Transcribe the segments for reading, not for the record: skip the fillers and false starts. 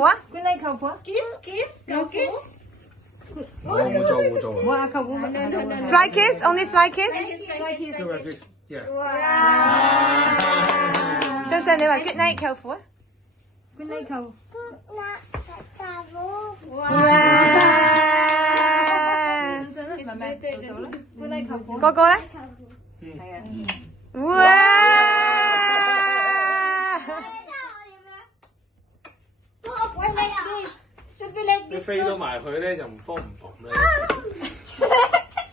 啊 Good night，舅父。Kiss，go kiss。冇做冇做。我阿舅父。 ？Fly kiss, only fly kiss。信信你話 good night 舅父啊 Good night，舅。哇！信信咧，咪咪做到啦。Good night，舅父。個個咧？係啊。哇！你飛到埋佢咧就唔慌唔同咧。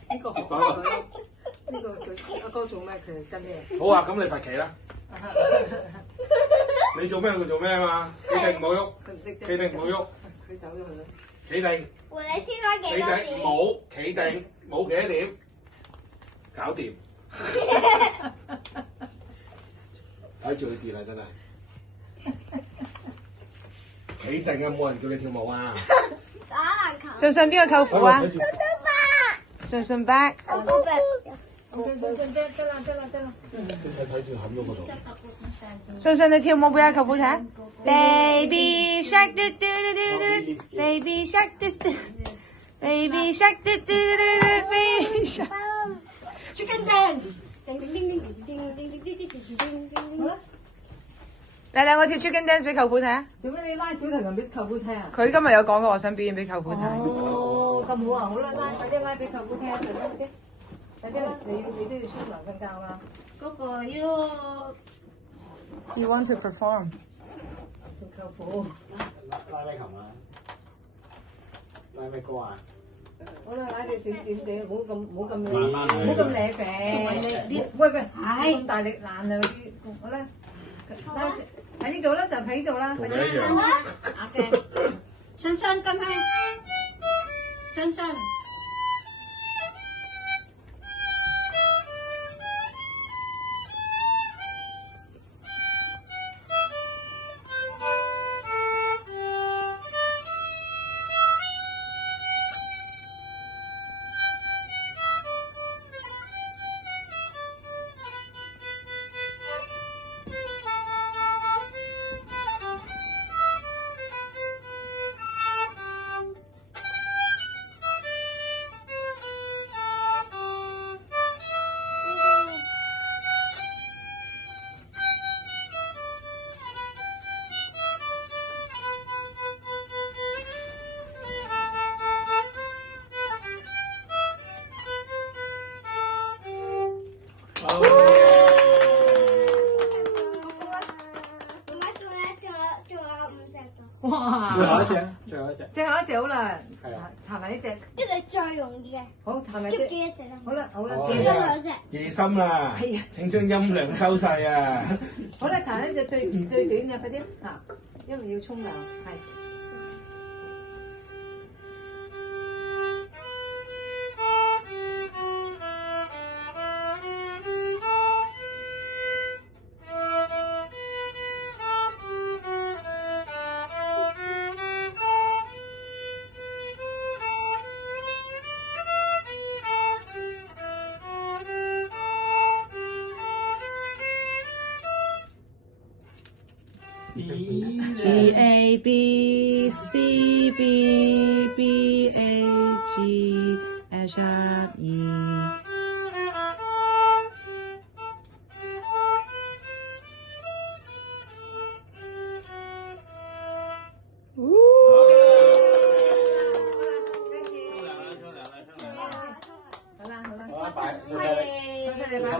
呢個好。呢個做阿哥做咩？佢跟咩？好啊，咁你罰企啦。你做咩佢做咩啊嘛？企定唔好喐。佢唔識。企定唔好喐。佢走咗去啦。企定。我哋先攞企幾多定，點？冇企定，冇幾多點，搞掂。睇住佢跌啦，真係。企定啊！冇人叫你跳舞啊！打籃球。信信邊個舅父啊？睇住信信 back。信得啦。睇住冚咗嗰度。信信你跳舞俾阿舅父睇下。Baby shark 嘟嘟嘟嘟嘟 ，Baby shark 嘟嘟 ，Baby shark 嘟嘟嘟嘟 ，Baby shark。Chicken dance。叮叮叮叮叮叮叮叮叮叮叮叮。好啦。嚟嚟，我跳 chicken dance 俾舅父睇下。做咩你拉小提琴俾舅父聽啊？佢今日有講過，我想表演俾舅父睇。哦，咁好啊，好啦，快啲拉俾舅父聽一陣啦，快啲啦，你都要沖涼瞓覺啦。嗰個要 You want to perform？ 做舅父。拉咩琴啊？拉咩歌啊？好啦，拉你短短地，唔好咁慢慢嚟唔好咁舐肥。喂，咁大力爛啊嗰啲，好啦，拉喺呢度啦，就喺呢度啦，同快啲。你一樣。 OK。信信咁樣。信信。哇！最後一隻，最後一隻。最後一隻好啦，係啊，彈埋呢隻，呢個最容易嘅。好彈埋 skip 隻住，一隻啦。好啦好啦，好啊skip 咗兩隻。夜深啦，係啊請將音量收細啊！好啦，彈一隻最短嘅，快啲嗱，因為要沖涼，係。G A B C B B A G H I E。好啦好啦，好啦，擺，多謝你擺。